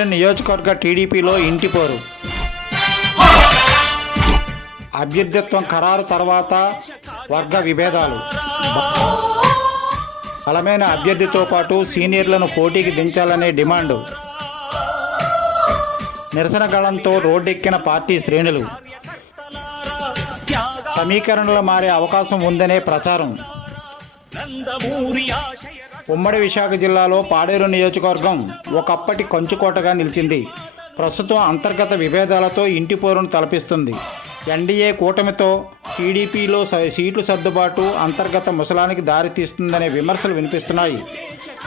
పాడేరు నియోజకవర్గ టీడీపీలో ఇంటి పోరు. అభ్యర్థిత్వం ఖరారు తర్వాత వర్గ విభేదాలు. బలమైన అభ్యర్థితో పాటు సీనియర్లను పోటీకి దించాలనే డిమాండు. నిరసన గళంతో రోడ్డెక్కిన పార్టీ శ్రేణులు. సమీకరణలు మారే అవకాశం ఉందనే ప్రచారం. ఉమ్మడి విశాఖ జిల్లాలో పాడేరు నియోజకవర్గం ఒకప్పటి కంచుకోటగా నిలిచింది. ప్రస్తుతం అంతర్గత విభేదాలతో ఇంటి పోరును తలపిస్తుంది. ఎన్డీఏ కూటమితో టీడీపీలో సీట్లు సర్దుబాటు అంతర్గత ముసలానికి దారితీస్తుందనే విమర్శలు వినిపిస్తున్నాయి.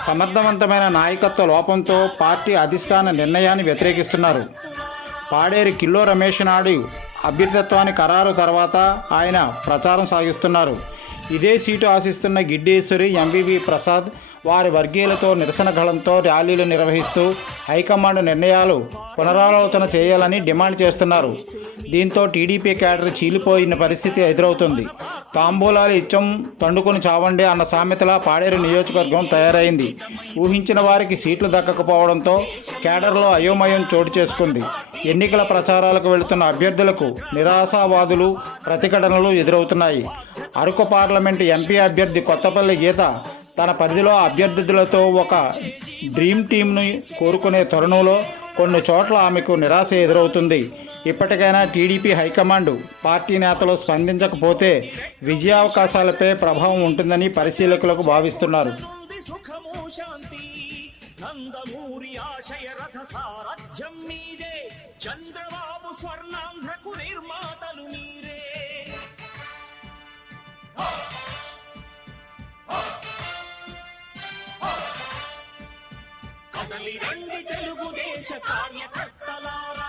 సమర్థవంతమైన నాయకత్వ లోపంతో పార్టీ అధిష్టాన నిర్ణయాన్ని వ్యతిరేకిస్తున్నారు. పాడేరు కిల్లో రమేష్ నాయుడు అభ్యర్థిత్వాన్ని ఖరారు తర్వాత ఆయన ప్రచారం సాగిస్తున్నారు. ఇదే సీటు ఆశిస్తున్న గిడ్డేశ్వరి, ఎంవివి ప్రసాద్ వారి వర్గీయులతో నిరసన గళంతో ర్యాలీలు నిర్వహిస్తూ హైకమాండ్ నిర్ణయాలు పునరాలోచన చేయాలని డిమాండ్ చేస్తున్నారు. దీంతో టీడీపీ క్యాడర్ చీలిపోయిన పరిస్థితి ఎదురవుతుంది. తాంబూలాలు ఇచ్చం తండుకొని చావండి అన్న సామెతలా పాడేరు నియోజకవర్గం తయారైంది. ఊహించిన వారికి సీట్లు దక్కకపోవడంతో క్యాడర్లో అయోమయం చోటు చేసుకుంది. ఎన్నికల ప్రచారాలకు వెళుతున్న అభ్యర్థులకు నిరాశావాదులు, ప్రతిఘటనలు ఎదురవుతున్నాయి. అరకు పార్లమెంటు ఎంపీ అభ్యర్థి కొత్తపల్లి గీత తన పరిధిలో అభ్యర్థులతో ఒక డ్రీమ్ టీమ్ను కోరుకునే తరుణంలో కొన్ని చోట్ల ఆమెకు నిరాశ ఎదురవుతుంది. ఇప్పటికైనా టీడీపీ హైకమాండ్ పార్టీ నేతలు స్పందించకపోతే విజయావకాశాలపై ప్రభావం ఉంటుందని పరిశీలకులకు భావిస్తున్నారు. కదలి రండి తెలుగుదేశ కార్యకర్తలారా.